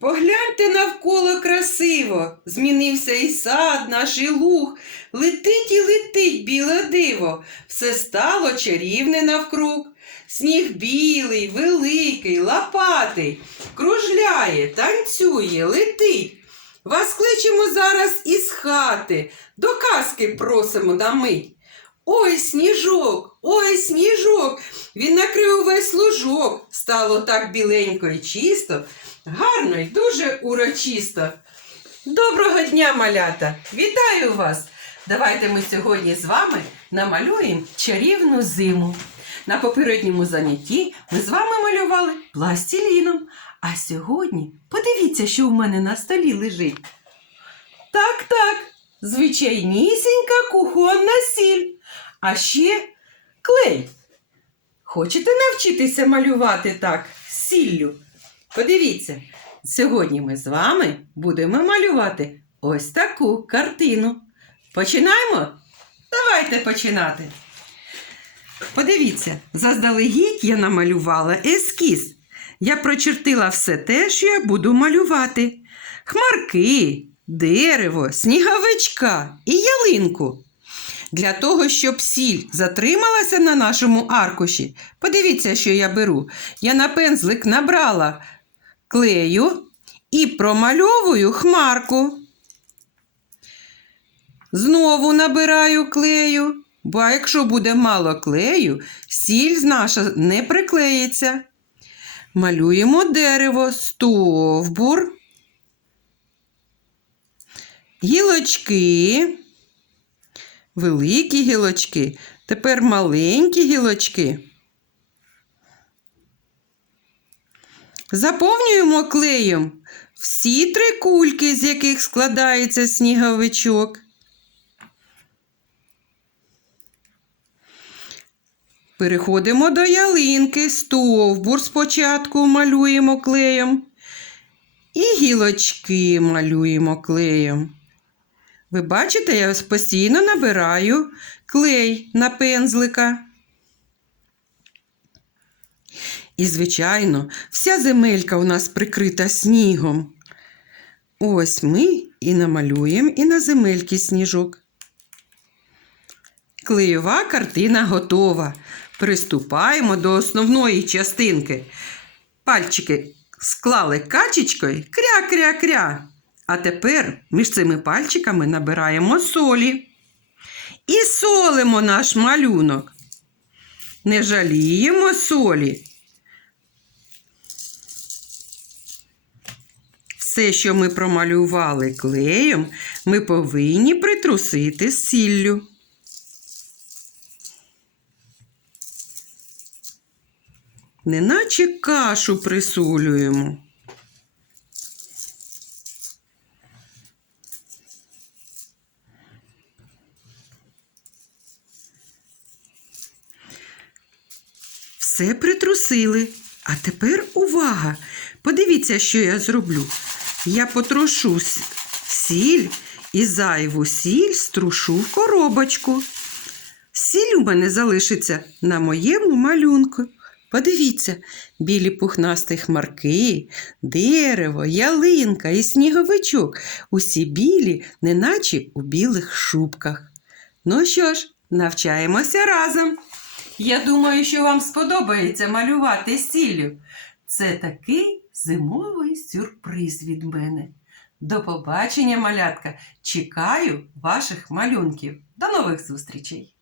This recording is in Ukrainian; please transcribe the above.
Погляньте навколо красиво, змінився і сад, наш і луг. Летить і летить біле диво, все стало чарівне навкруг. Сніг білий, великий, лопатий, кружляє, танцює, летить. Вас кличемо зараз із хати, до казки просимо на мить. Ой, сніжок, ой, сніжок, він накрив увесь лужок, стало так біленько і чисто, гарно і дуже урочисто. Доброго дня, малята! Вітаю вас! Давайте ми сьогодні з вами намалюємо чарівну зиму. На попередньому занятті ми з вами малювали пластиліном. А сьогодні подивіться, що в мене на столі лежить. Так, так, звичайнісінька кухонна сіль. А ще клей. Хочете навчитися малювати так сіллю? Подивіться, сьогодні ми з вами будемо малювати ось таку картину. Починаємо? Давайте починати. Подивіться, заздалегідь я намалювала ескіз. Я прочертила все те, що я буду малювати: хмарки, дерево, сніговичка і ялинку. Для того, щоб сіль затрималася на нашому аркуші, подивіться, що я беру. Я на пензлик набрала клею і промальовую хмарку. Знову набираю клею, бо якщо буде мало клею, сіль наша не приклеїться. Малюємо дерево, стовбур, гілочки, великі гілочки, тепер маленькі гілочки. Заповнюємо клеєм всі три кульки, з яких складається сніговичок. Переходимо до ялинки, стовбур спочатку малюємо клеєм. І гілочки малюємо клеєм. Ви бачите, я постійно набираю клей на пензлика. І, звичайно, вся земелька у нас прикрита снігом. Ось ми і намалюємо і на земельки сніжок. Клеєва картина готова. Приступаємо до основної частинки. Пальчики склали качечкою кря-кря-кря. А тепер між цими пальчиками набираємо солі. І солимо наш малюнок. Не жаліємо солі. Все, що ми промалювали клеєм, ми повинні притрусити сіллю. Неначе кашу присолюємо. Все притрусили. А тепер увага! Подивіться, що я зроблю. Я потрошу сіль і зайву сіль струшу в коробочку. Сіль у мене залишиться на моєму малюнку. Подивіться, білі пухнасті хмарки, дерево, ялинка і сніговичок. Усі білі, неначе у білих шубках. Ну що ж, навчаємося разом. Я думаю, що вам сподобається малювати сіллю. Це такий зимовий сюрприз від мене. До побачення, малятка! Чекаю ваших малюнків. До нових зустрічей!